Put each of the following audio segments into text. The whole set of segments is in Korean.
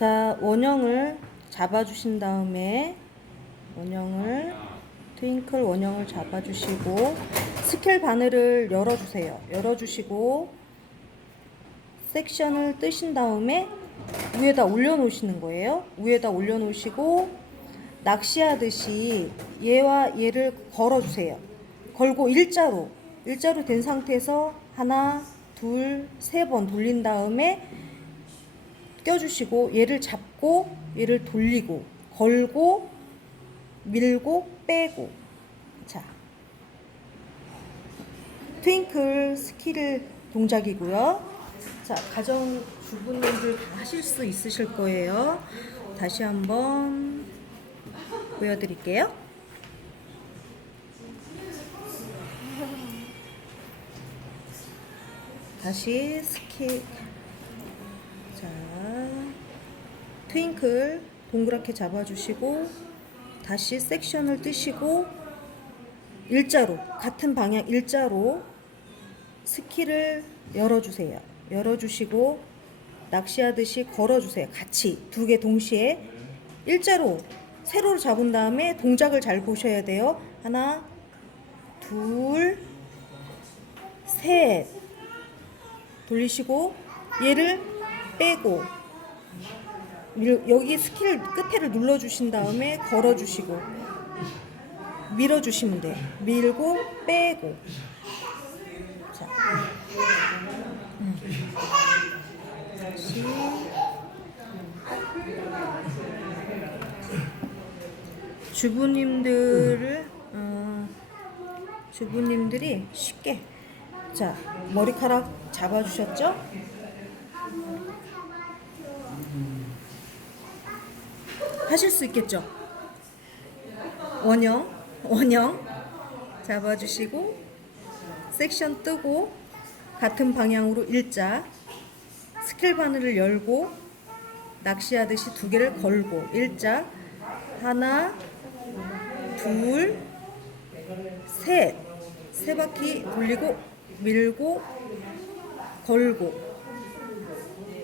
자, 원형을 잡아주신 다음에 원형을 트윙클 원형을 잡아주시고 스킬 바늘을 열어주세요. 열어주시고 섹션을 뜨신 다음에 위에다 올려놓으시는 거예요. 위에다 올려놓으시고 낚시하듯이 얘와 얘를 걸어주세요. 걸고 일자로 일자로 된 상태에서 하나, 둘, 세 번 돌린 다음에 껴주시고 얘를 잡고 얘를 돌리고 걸고 밀고 빼고. 자 트윙클 스킬 동작이고요. 자 가정 주부님들 다 하실 수 있으실 거예요. 다시 한번 보여드릴게요. 다시 스킬 트윙클 동그랗게 잡아주시고 다시 섹션을 뜨시고 일자로 같은 방향 일자로 스킬을 열어주세요. 열어주시고 낚시하듯이 걸어주세요. 같이 두 개 동시에 일자로 세로로 잡은 다음에 동작을 잘 보셔야 돼요. 하나, 둘, 셋. 돌리시고 얘를 빼고 밀- 여기 스킬 끝에를 눌러주신 다음에 걸어주시고 밀어주시면 돼요. 밀고 빼고 자 음. 다시 주부님들을 어, 주부님들이 쉽게 자 머리카락 잡아주셨죠? 하실 수 있겠죠? 원형, 원형. 잡아주시고 섹션 뜨고 같은 방향으로 일자. 스킬 바늘을 열고 낚시하듯이 두 개를 걸고 일자. 하나 둘 셋 세 바퀴 돌리고 밀고 걸고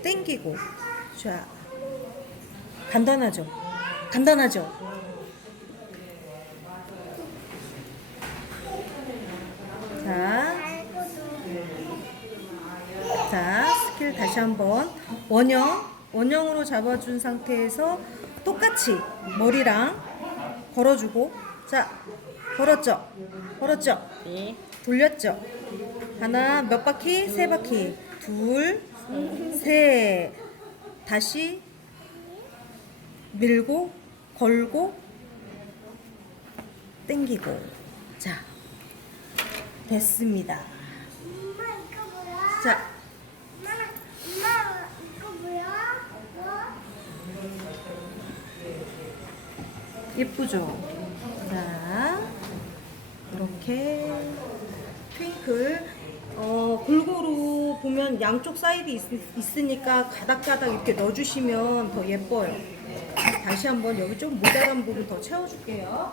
땡기고. 자 간단하죠 간단하죠? 자, 자 스킬 다시 한번. 원형. 원형으로 잡아준 상태에서 똑같이 머리랑 걸어주고. 자 걸었죠? 걸었죠? 네. 돌렸죠? 하나 몇 바퀴? 세 바퀴. 둘 셋. 다시 밀고 걸고 땡기고. 자 됐습니다? 자? 예쁘죠? 자 이렇게 트윙클 어, 골고루 보면 양쪽 사이드 있, 있으니까 가닥가닥 이렇게 넣어주시면 더 예뻐요. 다시 한번 여기 좀 모자란 부분 더 채워줄게요